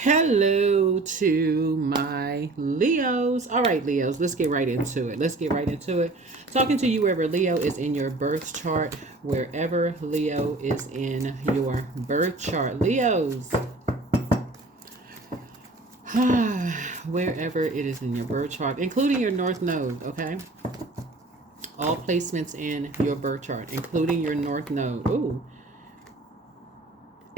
Hello to my Leos. All right, Leos, let's get right into it. Talking to you wherever Leo is in your birth chart, wherever Leo is in your birth chart. Leos, wherever it is in your birth chart, including your North Node, okay? All placements in your birth chart, including your North Node. Ooh.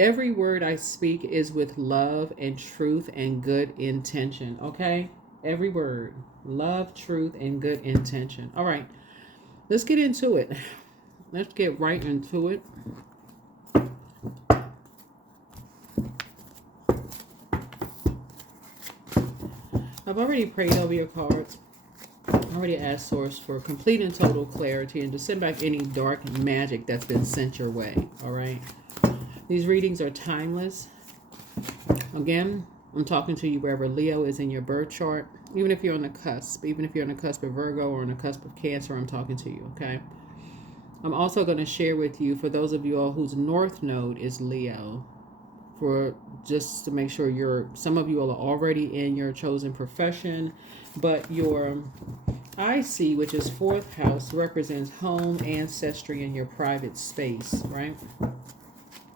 Every word I speak is with love and truth and good intention, okay? Every word. Love, truth, and good intention. All right, let's get into it. Let's get right into it. I've already prayed over your cards. I already asked Source for complete and total clarity and to send back any dark magic that's been sent your way, all right? These readings are timeless. Again, I'm talking to you wherever Leo is in your birth chart. Even if you're on the cusp, of Virgo or on the cusp of Cancer, I'm talking to you, okay? I'm also going to share with you, for those of you all whose North Node is Leo, for just to make sure some of you all are already in your chosen profession, but your IC, which is 4th house, represents home, ancestry, and your private space, right?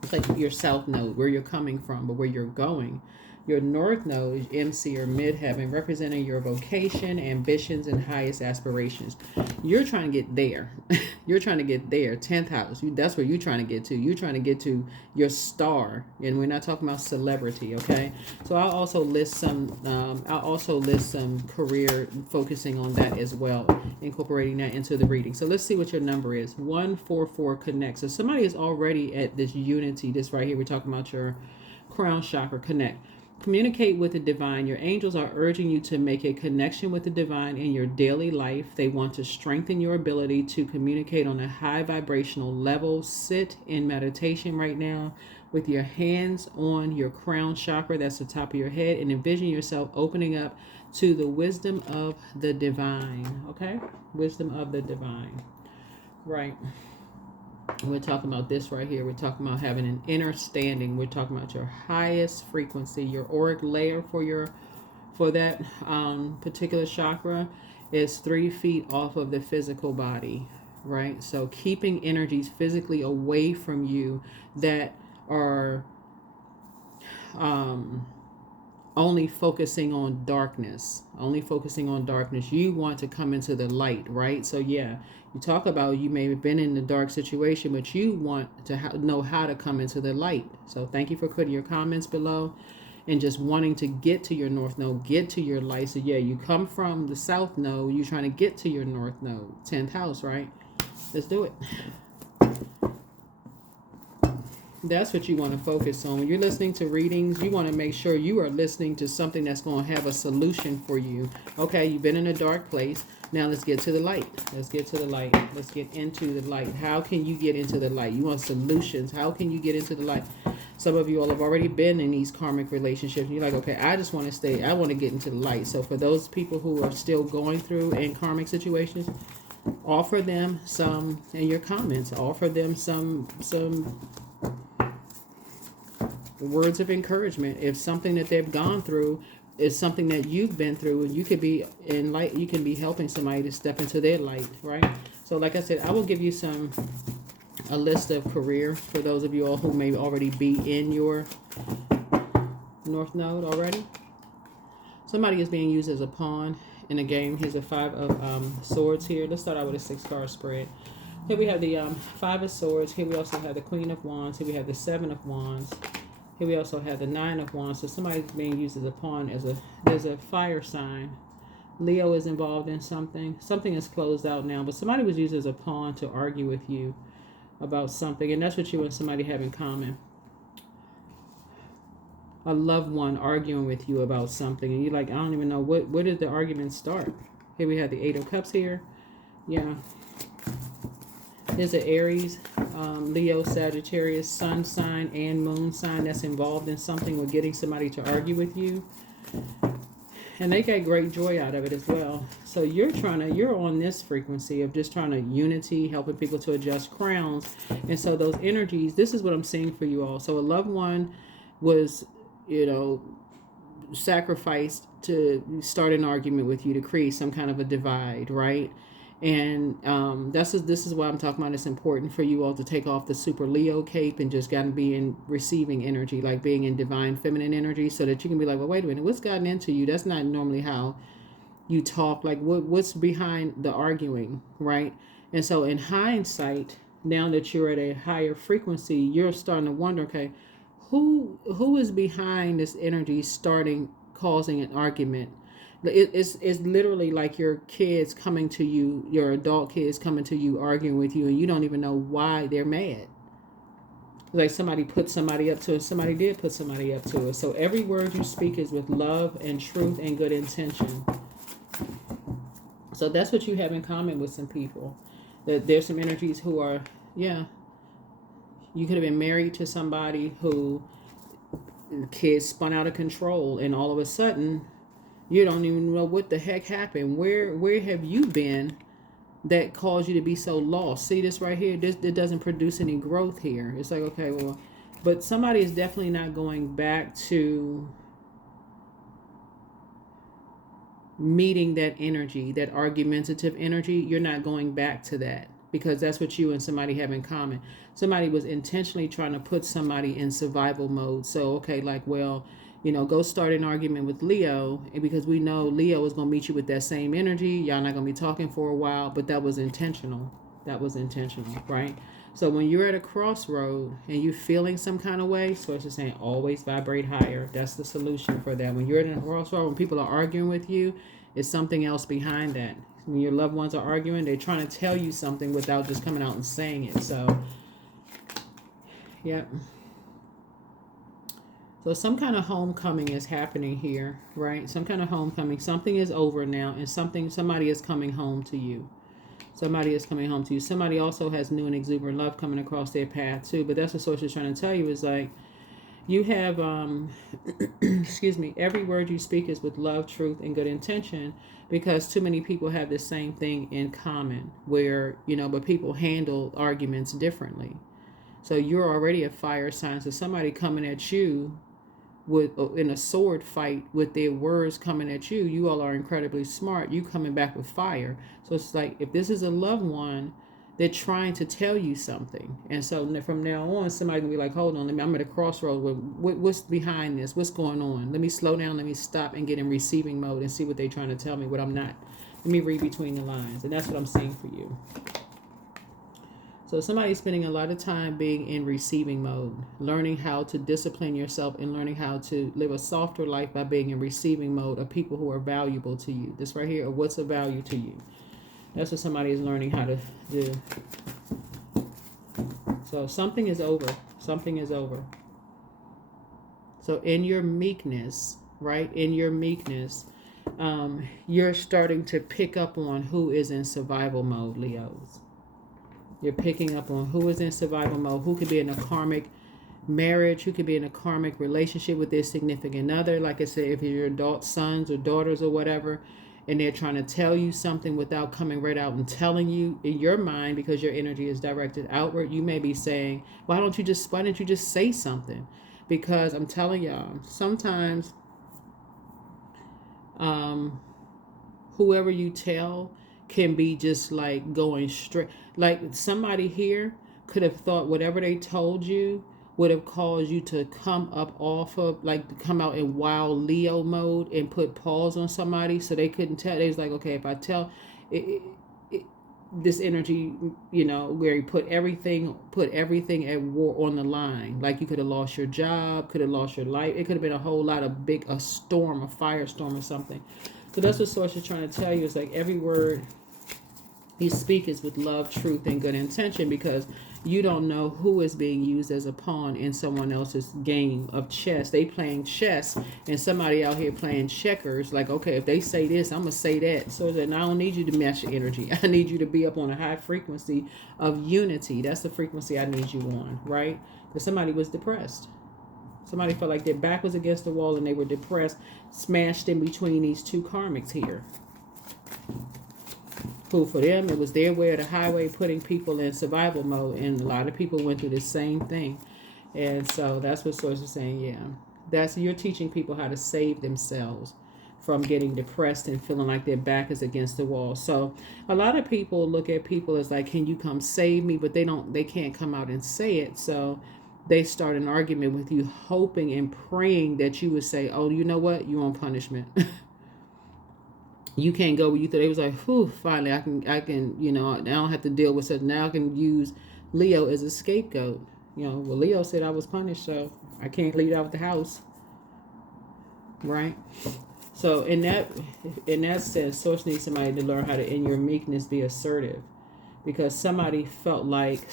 It's like your South Node, where you're coming from, but where you're going. Your North Node is MC or midheaven, representing your vocation, ambitions, and highest aspirations. You're trying to get there. You're trying to get there. 10th house. That's where you're trying to get to. You're trying to get to your star, and we're not talking about celebrity. Okay. So I'll also list some. Career focusing on that as well, incorporating that into the reading. So let's see what your number is. 144 connect. So somebody is already at this unity. This right here. We're talking about your crown chakra connect. Communicate with the divine. Your angels are urging you to make a connection with the divine in your daily life. They want to strengthen your ability to communicate on a high vibrational level. Sit in meditation right now with your hands on your crown chakra, that's the top of your head, and envision yourself opening up to the wisdom of the divine. Okay? Wisdom of the divine. Right. We're talking about this right here. We're talking about having an inner standing. We're talking about your highest frequency. Your auric layer for that particular chakra is 3 feet off of the physical body, right? So keeping energies physically away from you that are only focusing on darkness. You want to come into the light, right? So yeah, you talk about you may have been in the dark situation, but you want to know how to come into the light. So thank you for putting your comments below and just wanting to get to your North Node, get to your light. So yeah, you come from the South Node, you're trying to get to your North Node, 10th house, right? Let's do it. That's what you want to focus on. When you're listening to readings, you want to make sure you are listening to something that's going to have a solution for you. Okay, you've been in a dark place. Now let's get to the light. Let's get into the light. How can you get into the light? You want solutions. How can you get into the light? Some of you all have already been in these karmic relationships. You're like, okay, I just want to stay. I want to get into the light. So for those people who are still going through in karmic situations, offer them some in your comments. Offer them some words of encouragement. If something that they've gone through is something that you've been through, and you could be in light, you can be helping somebody to step into their light, right? So like I said, I will give you a list of career for those of you all who may already be in your North Node already. Somebody is being used as a pawn in a game. Here's a 5 of swords here. Let's start out with a 6-card spread. Here we have the 5 of swords. Here we also have the Queen of Wands. Here we have the 7 of Wands. Here we also have the 9 of Wands. So somebody's being used as a pawn. There's a fire sign. Leo is involved in something. Something is closed out now, but somebody was used as a pawn to argue with you about something, and that's what you and somebody have in common. A loved one arguing with you about something, and you're like, I don't even know where did the argument start. Here we have the 8 of Cups here. Yeah. There's an Aries, Leo, Sagittarius, sun sign and moon sign that's involved in something with getting somebody to argue with you. And they got great joy out of it as well. So you're on this frequency of just trying to unity, helping people to adjust crowns. And so those energies, this is what I'm seeing for you all. So a loved one was, sacrificed to start an argument with you, to create some kind of a divide, right? And this is why I'm talking about it's important for you all to take off the super Leo cape and just gotta be in receiving energy, like being in divine feminine energy, so that you can be like, well, wait a minute, what's gotten into you? That's not normally how you talk. Like, what's behind the arguing, right? And so in hindsight, now that you're at a higher frequency, you're starting to wonder, okay, who is behind this energy starting causing an argument? It's literally like your kids coming to you, your adult kids coming to you, arguing with you, and you don't even know why they're mad. Like somebody put somebody up to it. Somebody did put somebody up to it. So every word you speak is with love and truth and good intention. So that's what you have in common with some people. That there's some energies who are, yeah, you could have been married to somebody who kids spun out of control, and all of a sudden you don't even know what the heck happened. Where have you been that caused you to be so lost? See this right here? It doesn't produce any growth here. It's like, okay, well, but somebody is definitely not going back to meeting that energy, that argumentative energy. You're not going back to that, because that's what you and somebody have in common. Somebody was intentionally trying to put somebody in survival mode. So, okay, like, well, go start an argument with Leo, and because we know Leo is going to meet you with that same energy. Y'all not going to be talking for a while, but that was intentional. That was intentional, right? So when you're at a crossroad and you're feeling some kind of way, so it's just saying always vibrate higher. That's the solution for that. When you're at a crossroad, when people are arguing with you, it's something else behind that. When your loved ones are arguing, they're trying to tell you something without just coming out and saying it. So, yeah. So some kind of homecoming is happening here, right? Some kind of homecoming. Something is over now, and somebody is coming home to you. Somebody is coming home to you. Somebody also has new and exuberant love coming across their path too. But that's what source is trying to tell you, is like, you have, excuse me, every word you speak is with love, truth, and good intention, because too many people have the same thing in common, where, but people handle arguments differently. So you're already a fire sign. So somebody coming at you in a sword fight with their words coming at you, you all are incredibly smart. You coming back with fire. So it's like, if this is a loved one, they're trying to tell you something. And so from now on, somebody can be like, hold on, I'm at a crossroad. What's behind this? What's going on? Let me slow down. Let me stop and get in receiving mode and see what they're trying to tell me, what I'm not. Let me read between the lines. And that's what I'm seeing for you. So somebody's spending a lot of time being in receiving mode, learning how to discipline yourself and learning how to live a softer life by being in receiving mode of people who are valuable to you. This right here, or what's of value to you. That's what somebody is learning how to do. So something is over. Something is over. So in your meekness, right? In your meekness, you're starting to pick up on who is in survival mode, Leos. You're picking up on who is in survival mode, who could be in a karmic marriage, who could be in a karmic relationship with their significant other. Like I said, if you're your adult sons or daughters or whatever, and they're trying to tell you something without coming right out and telling you in your mind, because your energy is directed outward, you may be saying, why don't you just say something? Because I'm telling y'all, sometimes whoever you tell can be just like going straight. Like somebody here could have thought whatever they told you would have caused you to come up off of, like, come out in wild Leo mode and put pause on somebody, so they couldn't tell. They was like, okay, if I tell this energy, where you put everything at war on the line. Like you could have lost your job, could have lost your life. It could have been a whole lot of a storm, a firestorm or something. So that's what source is trying to tell you. It's like every word you speak is with love, truth, and good intention, because you don't know who is being used as a pawn in someone else's game of chess. They playing chess, and somebody out here playing checkers. Like, okay, if they say this, I'm going to say that. So then I don't need you to match your energy. I need you to be up on a high frequency of unity. That's the frequency I need you on, right? Because somebody was depressed. Somebody felt like their back was against the wall and they were depressed, smashed in between these two karmics here. Who for them, it was their way of the highway, putting people in survival mode. And a lot of people went through the same thing. And so that's what source is saying, yeah. You're teaching people how to save themselves from getting depressed and feeling like their back is against the wall. So a lot of people look at people as like, can you come save me? But they can't come out and say it. So they start an argument with you, hoping and praying that you would say, oh, you know what? You're on punishment. You can't go where you thought. It was like, whew, finally I can, you know, I don't have to deal with such. Now I can use Leo as a scapegoat. You know, well, Leo said I was punished, so I can't leave out the house. Right? So in that sense, Source needs somebody to learn how to, in your meekness, be assertive. Because somebody felt like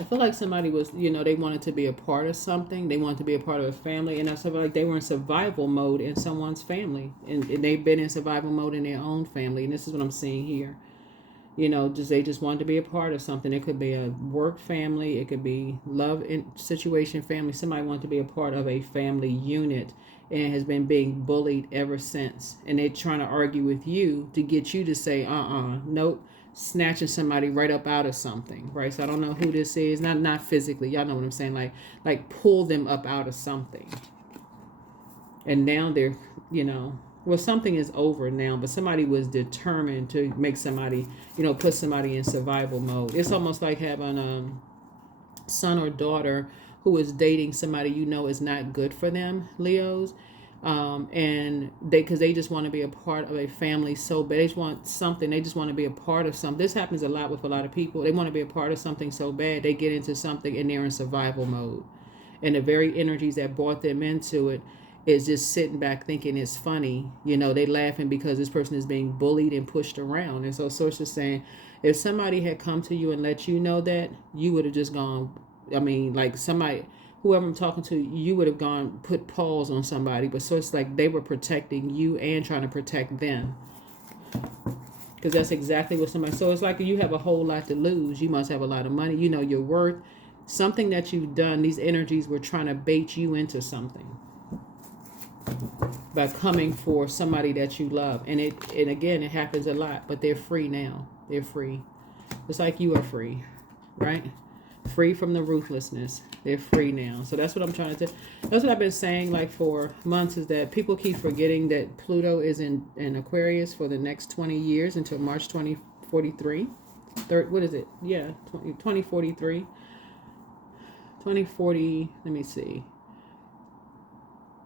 I feel like somebody was, you know, they wanted to be a part of something. They wanted to be a part of a family. And I feel like they were in survival mode in someone's family. And they've been in survival mode in their own family. And this is what I'm seeing here. You know, they just wanted to be a part of something. It could be a work family. It could be love situation family. Somebody wanted to be a part of a family unit and has been being bullied ever since. And they're trying to argue with you to get you to say, nope. Snatching somebody right up out of something, right? So I don't know who this is. Not physically. Y'all know what I'm saying. Like pull them up out of something. And now they're, you know, well, something is over now, but somebody was determined to make somebody, you know, put somebody in survival mode. It's almost like having a son or daughter who is dating somebody you know is not good for them, Leos. And because they just want to be a part of a family so bad. They just want something. They just want to be a part of something. This happens a lot with a lot of people. They want to be a part of something so bad. They get into something and they're in survival mode. And the very energies that brought them into it is just sitting back thinking it's funny. You know, they laughing because this person is being bullied and pushed around. And so Source is saying, if somebody had come to you and let you know that, you would have just gone, I mean, like somebody, whoever I'm talking to, you would have gone, put pause on somebody. But so it's like they were protecting you and trying to protect them. Because that's exactly what somebody, so it's like you have a whole lot to lose. You must have a lot of money. You know your worth. Something that you've done, these energies were trying to bait you into something by coming for somebody that you love. And again, it happens a lot, but they're free now. They're free. It's like you are free, right? Free from the ruthlessness. They're free now. So that's what I'm trying to tell. That's what I've been saying like for months, is that people keep forgetting that Pluto is in Aquarius for the next 20 years until March 2043. What is it? Yeah, 2043. 2040, let me see.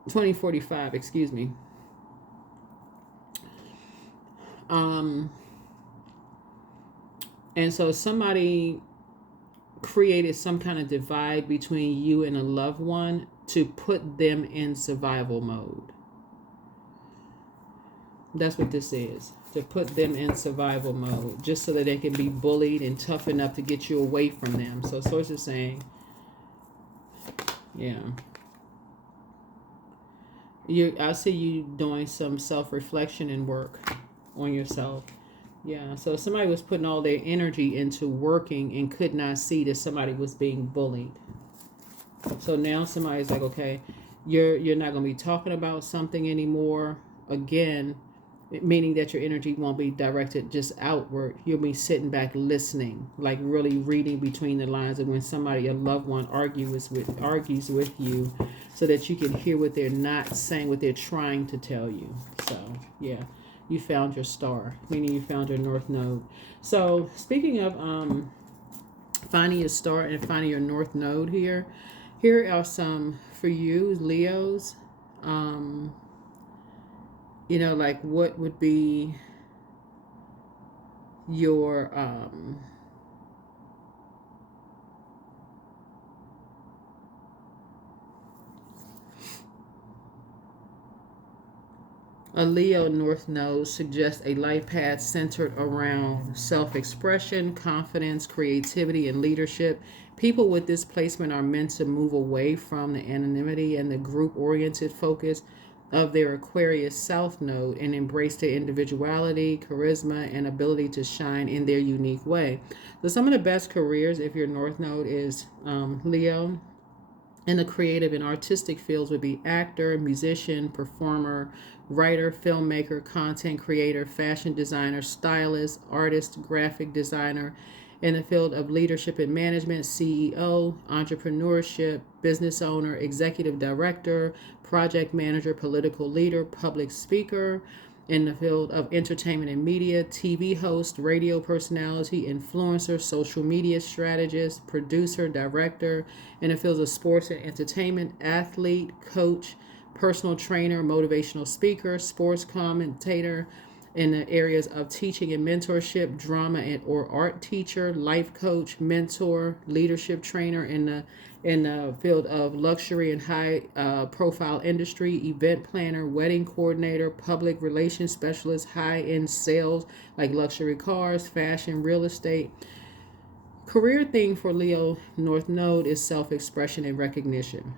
2045, excuse me. And so somebody created some kind of divide between you and a loved one to put them in survival mode. That's what this is. To put them in survival mode, just so that they can be bullied and tough enough to get you away from them. So Source is saying, yeah. I see you doing some self-reflection and work on yourself. Yeah, so somebody was putting all their energy into working and could not see that somebody was being bullied. So now somebody's like, okay, you're not going to be talking about something anymore. Again, meaning that your energy won't be directed just outward. You'll be sitting back listening, like really reading between the lines of when somebody, a loved one, argues with you, so that you can hear what they're not saying, what they're trying to tell you. So, yeah. You found your star, meaning you found your north node. So speaking of finding your star and finding your north node here are some for you, Leos. You know, like what would be your a Leo North Node suggests a life path centered around self-expression, confidence, creativity, and leadership. People with this placement are meant to move away from the anonymity and the group-oriented focus of their Aquarius South Node and embrace their individuality, charisma, and ability to shine in their unique way. So some of the best careers, if your North Node is Leo, in the creative and artistic fields, would be actor, musician, performer, writer, filmmaker, content creator, fashion designer, stylist, artist, graphic designer. in the field of leadership and management, CEO, entrepreneurship, business owner, executive director, project manager, political leader, public speaker. In the field of entertainment and media, TV host, radio personality, influencer, social media strategist, producer, director. In the fields of sports and entertainment, athlete, coach, personal trainer, motivational speaker, sports commentator. In the areas of teaching and mentorship, drama and or art teacher, life coach, mentor, leadership trainer. In the field of luxury and high profile industry, event planner, wedding coordinator, public relations specialist, high end sales like luxury cars, fashion, real estate. Career theme for Leo North Node is self expression and recognition.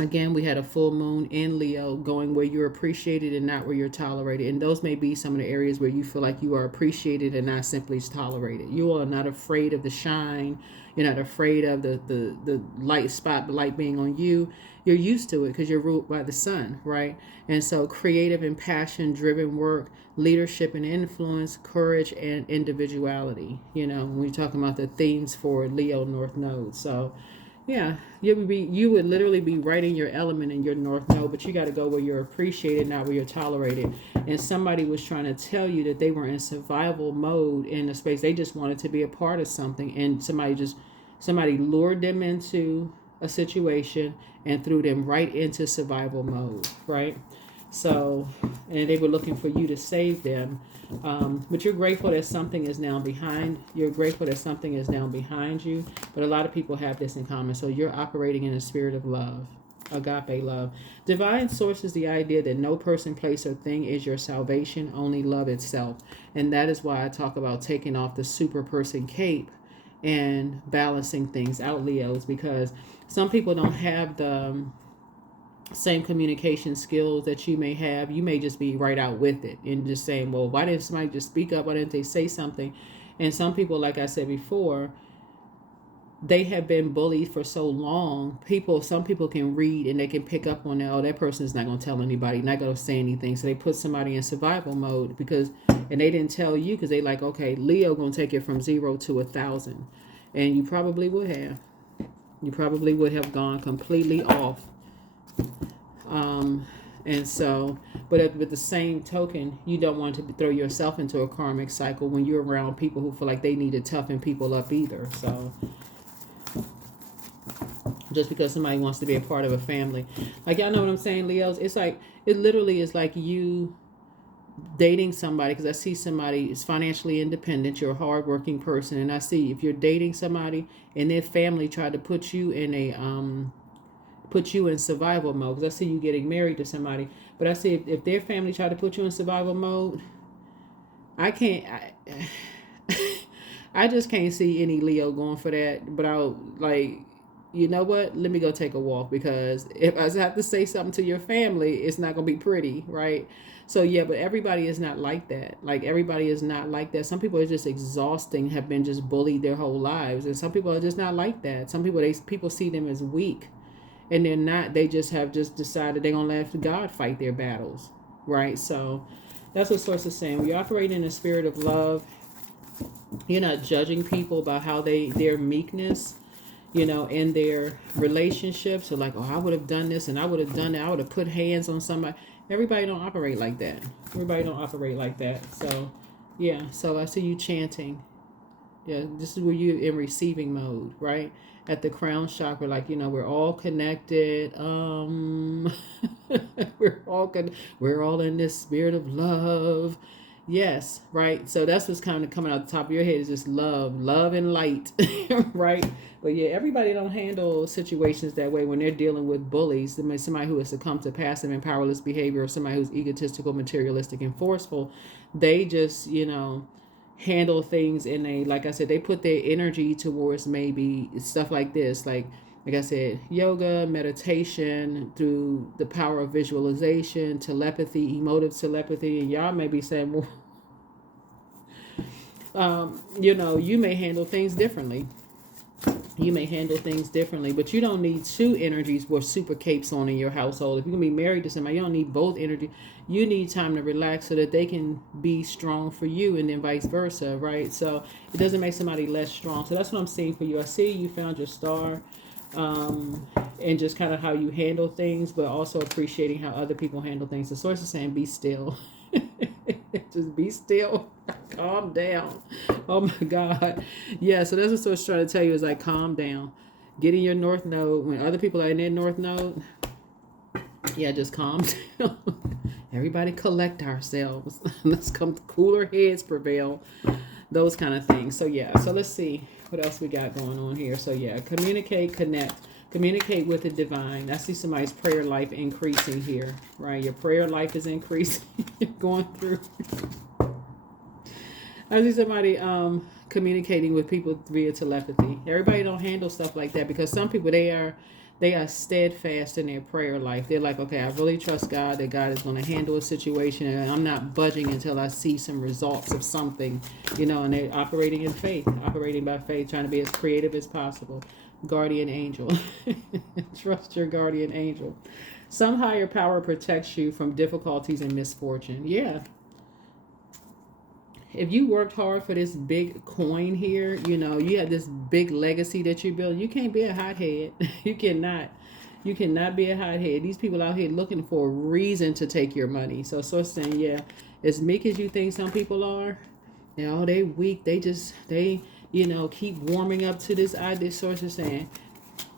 Again, we had a full moon in Leo going where you're appreciated and not where you're tolerated. And those may be some of the areas where you feel like you are appreciated and not simply tolerated. You are not afraid of the shine. You're not afraid of the light spotlight being on you. You're used to it because you're ruled by the sun, right? And so creative and passion driven work, leadership and influence, courage and individuality. When we're talking about the themes for Leo North Node. So yeah, you would literally be right in your element in your North Node, but you got to go where you're appreciated, not where you're tolerated. And somebody was trying to tell you that they were in survival mode in a space. They just wanted to be a part of something, and somebody lured them into a situation and threw them right into survival mode, right? So, and they were looking for you to save them. But you're grateful that something is now behind. You're grateful that something is now behind you. But a lot of people have this in common. So you're operating in a spirit of love, agape love. Divine source is the idea that no person, place, or thing is your salvation, only love itself. And that is why I talk about taking off the super person cape and balancing things out, Leos, because some people don't have the same communication skills that you may have. You may just be right out with it and just saying, well, why didn't somebody just speak up? Why didn't they say something? And some people, like I said before, they have been bullied for so long. Some people can read and they can pick up on that. Oh, that person is not going to tell anybody, not going to say anything. So they put somebody in survival mode and they didn't tell you because they like, okay, Leo going to take it from 0 to 1,000. And you probably would have. You probably would have gone completely off. And so, but with the same token, you don't want to throw yourself into a karmic cycle when you're around people who feel like they need to toughen people up either. So just because somebody wants to be a part of a family, like, y'all know what I'm saying, Leos, it literally is like you dating somebody, because I see somebody is financially independent, you're a hardworking person, and I see if you're dating somebody and their family tried to put you in survival mode, because I see you getting married to somebody, but I see if their family tried to put you in survival mode, I just can't see any Leo going for that. But I'll like, you know what? Let me go take a walk, because if I have to say something to your family, it's not going to be pretty, right? So yeah, but everybody is not like that. Like, everybody is not like that. Some people are just exhausting, have been just bullied their whole lives, and some people are just not like that. Some people see them as weak. And they're not. They just have decided they're going to let God fight their battles, right? So that's what Source is saying. We operate in a spirit of love. You're not judging people about how their meekness, in their relationships. So like, oh, I would have done this and I would have done that. I would have put hands on somebody. Everybody don't operate like that. Everybody don't operate like that. So, yeah. So I see you chanting. Yeah, this is where you're in receiving mode, right? At the crown chakra, like, we're all connected. We're all in this spirit of love. Yes, right. So that's what's kind of coming out the top of your head is just love and light, right? But yeah, everybody don't handle situations that way when they're dealing with bullies. Somebody who has succumbed to passive and powerless behavior, or somebody who's egotistical, materialistic, and forceful. They just, handle things like I said, they put their energy towards maybe stuff like this, like I said, yoga, meditation, through the power of visualization, telepathy, emotive telepathy. And y'all may be saying, well, you may handle things differently. You may handle things differently, but you don't need two energies with super capes on in your household. If you're going to be married to somebody, you don't need both energy. You need time to relax so that they can be strong for you, and then vice versa, right? So it doesn't make somebody less strong. So that's what I'm seeing for you. I see you found your star, and just kind of how you handle things, but also appreciating how other people handle things. The source is saying, be still. Just be still. Calm down. Oh my God. Yeah, so that's what source is trying to tell you, is like, calm down. Get in your north node. When other people are in their north node, yeah, just calm down. Everybody collect ourselves. Let's come, cooler heads prevail. Those kind of things. So yeah, so let's see what else we got going on here. So yeah, communicate, connect. Communicate with the divine. I see somebody's prayer life increasing here, right? Your prayer life is increasing. You're going through. I see somebody communicating with people via telepathy. Everybody don't handle stuff like that, because some people, they are steadfast in their prayer life. They're like, okay, I really trust God, that God is going to handle a situation, and I'm not budging until I see some results of something, and they're operating in faith, operating by faith, trying to be as creative as possible. Guardian angel. Trust your guardian angel. Some higher power protects you from difficulties and misfortune. Yeah. If you worked hard for this big coin here, you have this big legacy that you build. You can't be a hothead. You cannot be a hothead. These people out here looking for a reason to take your money. So saying, yeah, as meek as you think some people are, they weak. They keep warming up to this idea. Source is saying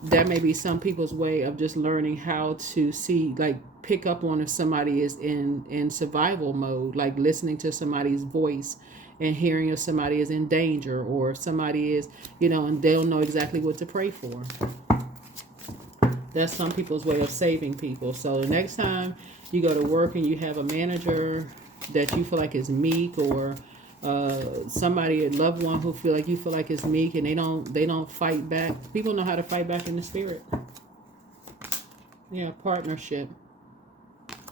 that may be some people's way of just learning how to see, like, pick up on if somebody is in survival mode, like listening to somebody's voice and hearing if somebody is in danger, or if somebody is, and they'll know exactly what to pray for. That's some people's way of saving people. So the next time you go to work and you have a manager that you feel like is meek, or somebody, a loved one who you feel like is meek, and they don't fight back. People know how to fight back in the spirit. Yeah, partnership.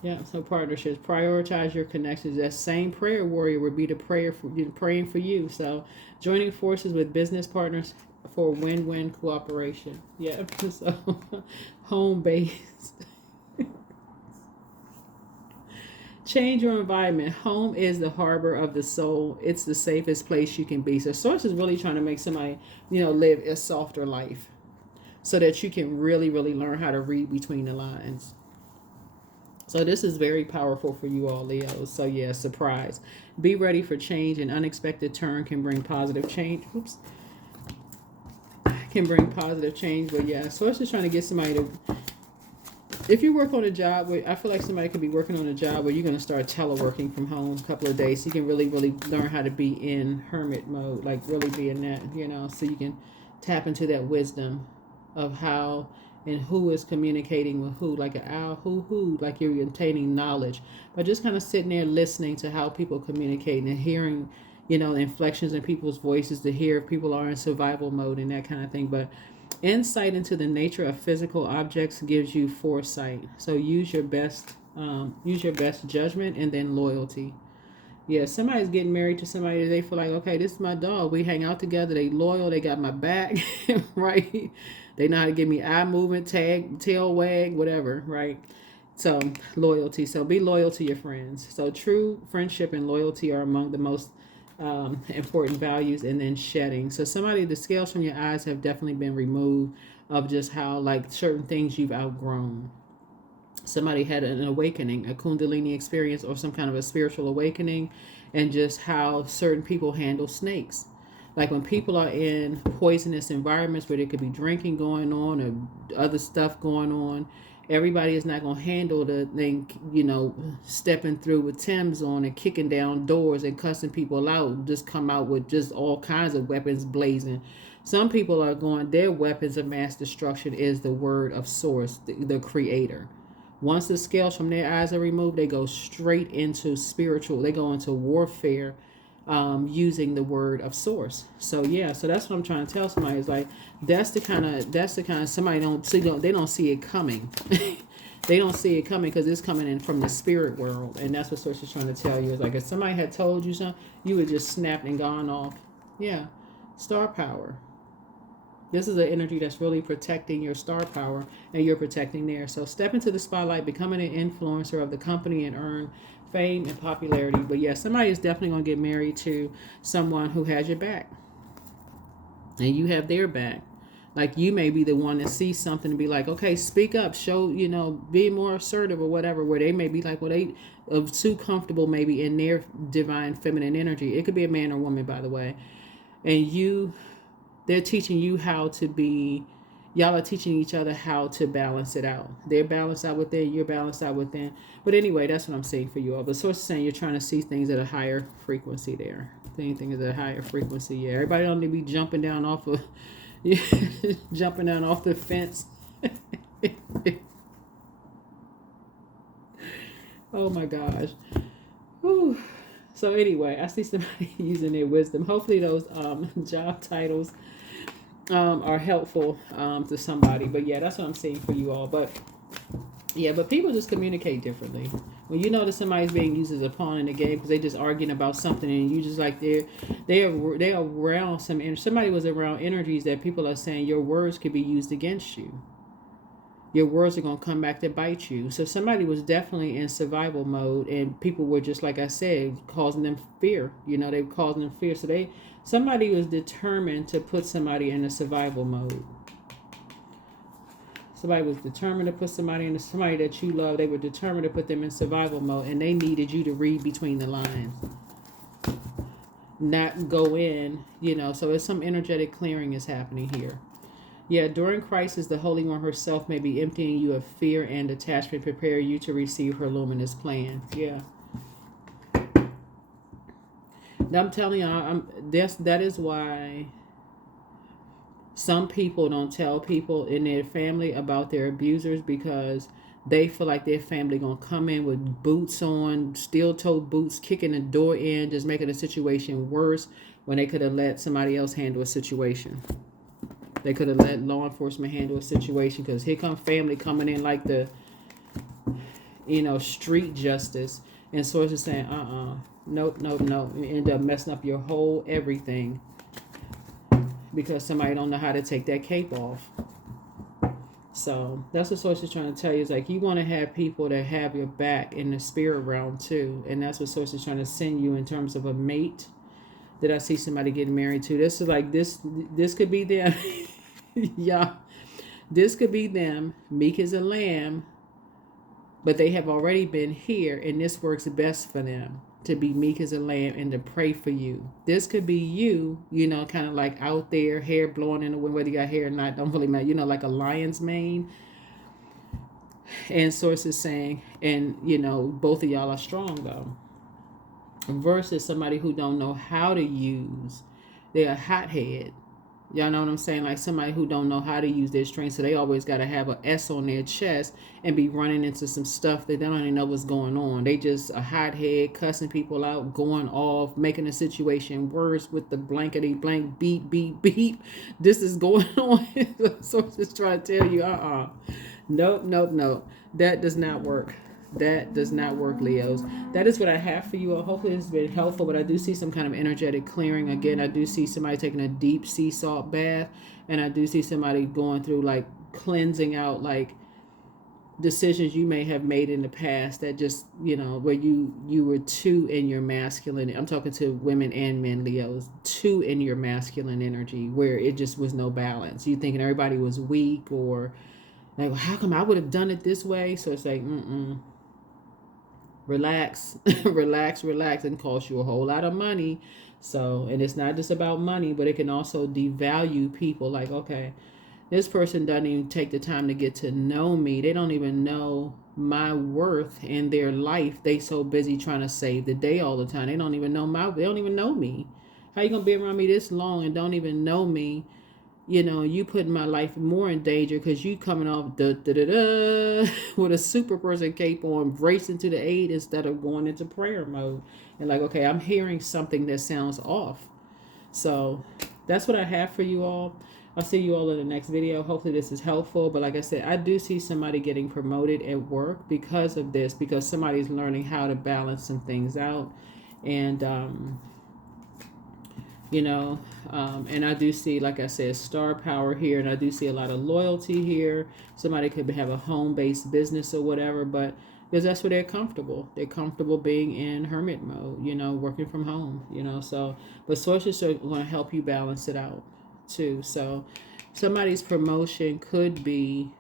Yeah, so partnerships. Prioritize your connections. That same prayer warrior would be the praying for you. So joining forces with business partners for win-win cooperation. Yeah, so home-based. Change your environment. Home is the harbor of the soul. It's the safest place you can be. So source is really trying to make somebody, live a softer life, so that you can really, really learn how to read between the lines. So this is very powerful for you all, Leos. So yeah, surprise. Be ready for change. An unexpected turn can bring positive change. Can bring positive change. But yeah, source is trying to get somebody to, if you work on a job where, I feel like somebody could be working on a job where you're going to start teleworking from home a couple of days, so you can really, really learn how to be in hermit mode, like really be in that, so you can tap into that wisdom of how and who is communicating with who, like an owl, who, like you're obtaining knowledge, but just kind of sitting there listening to how people communicate and hearing, inflections in people's voices, to hear if people are in survival mode and that kind of thing. But insight into the nature of physical objects gives you foresight. So use your best judgment, and then loyalty. Yeah, somebody's getting married to somebody that they feel like, okay, this is my dog. We hang out together. They loyal. They got my back, right? They know how to give me eye movement, tag, tail wag, whatever, right? So loyalty. So be loyal to your friends. So true friendship and loyalty are among the most important values. And then shedding. So the scales from your eyes have definitely been removed, of just how, like, certain things you've outgrown. Somebody had an awakening, a kundalini experience, or some kind of a spiritual awakening, and just how certain people handle snakes. Like when people are in poisonous environments where there could be drinking going on or other stuff going on, everybody is not going to handle the thing, stepping through with Timbs on and kicking down doors and cussing people out, just come out with just all kinds of weapons blazing. Some people are going, their weapons of mass destruction is the word of source, the creator. Once the scales from their eyes are removed, they go straight into spiritual. They go into warfare, using the word of source. So yeah, so that's what I'm trying to tell somebody, is like, that's the kind of somebody they don't see it coming. They don't see it coming because it's coming in from the spirit world, and that's what source is trying to tell you. Is like, if somebody had told you something, you would just snapped and gone off. Yeah, star power. This is an energy that's really protecting your star power, and you're protecting theirs. So step into the spotlight, becoming an influencer of the company, and earn fame and popularity. But yeah, somebody is definitely going to get married to someone who has your back, and you have their back. Like, you may be the one that sees something and be like, okay, speak up, show, be more assertive or whatever, where they may be like, well, they are too comfortable maybe in their divine feminine energy. It could be a man or woman, by the way. And they're teaching you how to be, y'all are teaching each other how to balance it out. They're balanced out within, you're balanced out within. But anyway, that's what I'm saying for you all. But source is saying you're trying to see things at a higher frequency there. Anything is at a higher frequency. Yeah, everybody don't need to be jumping down off of, jumping down off the fence. Oh my gosh. Whew. So anyway, I see somebody using their wisdom. Hopefully those job titles are helpful to somebody. But yeah, that's what I'm seeing for you all. But yeah, but people just communicate differently. When you notice somebody's being used as a pawn in the game because they just arguing about something, and you just like they're around somebody was around energies that people are saying your words could be used against you. Your words are going to come back to bite you. So somebody was definitely in survival mode, and people were just, like I said, causing them fear. They were causing them fear. So somebody was determined to put somebody in a survival mode. Somebody was determined to put somebody that you love. They were determined to put them in survival mode, and they needed you to read between the lines, not go in. So there's some energetic clearing is happening here. Yeah, during crisis, the Holy One herself may be emptying you of fear and attachment, prepare you to receive her luminous plan. Yeah. I'm telling you, that is why some people don't tell people in their family about their abusers, because they feel like their family gonna come in with boots on, steel-toed boots, kicking the door in, just making the situation worse when they could have let somebody else handle a situation. They could have let law enforcement handle a situation, because here come family coming in like the, street justice. And sources saying, nope. You end up messing up your whole everything because somebody don't know how to take that cape off. So that's what source is trying to tell you. Is like, you want to have people that have your back in the spirit realm too. And that's what source is trying to send you in terms of a mate that I see somebody getting married to. This is like, this could be them. Yeah, this could be them, meek as a lamb, but they have already been here, and this works best for them to be meek as a lamb and to pray for you. This could be you, kind of like out there, hair blowing in the wind, whether you got hair or not, don't really matter, like a lion's mane. And source is saying, and both of y'all are strong though, versus somebody who don't know how to use. They're a hothead. Y'all know what I'm saying? Like somebody who don't know how to use their strength, so they always got to have an S on their chest and be running into some stuff that they don't even know what's going on. They just a hothead, cussing people out, going off, making the situation worse with the blankety blank, beep, beep, beep. This is going on. So just trying to tell you, nope. That does not work. That does not work, Leos. That is what I have for you all. Hopefully this has been helpful, but I do see some kind of energetic clearing. Again, I do see somebody taking a deep sea salt bath, and I do see somebody going through like cleansing out like decisions you may have made in the past that just, where you were too in your masculine. I'm talking to women and men, Leos, too in your masculine energy where it just was no balance. You thinking everybody was weak, or like, well, how come I would have done it this way? So it's like, relax, relax, and cost you a whole lot of money. So, and it's not just about money, but it can also devalue people. Like, okay, this person doesn't even take the time to get to know me. They don't even know my worth in their life. They so busy trying to save the day all the time. They don't even know they don't even know me. How you gonna be around me this long and don't even know me? You putting my life more in danger because you coming off with a super person cape on, racing to the aid instead of going into prayer mode. And like, okay, I'm hearing something that sounds off. So that's what I have for you all. I'll see you all in the next video. Hopefully this is helpful. But like I said, I do see somebody getting promoted at work because of this, because somebody's learning how to balance some things out. And you know. And I do see, like I said, star power here, and I do see a lot of loyalty here. Somebody could have a home-based business or whatever, but because that's where they're comfortable. They're comfortable being in hermit mode, you know, working from home, you know. So, but sources are going to help you balance it out too. So, somebody's promotion could be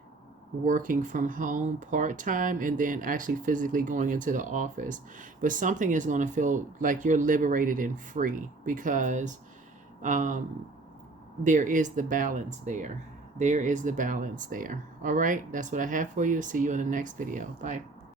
working from home part-time and then actually physically going into the office, but something is going to feel like you're liberated and free because there is the balance there. There is the balance there. All right, that's what I have for you. See you in the next video. Bye.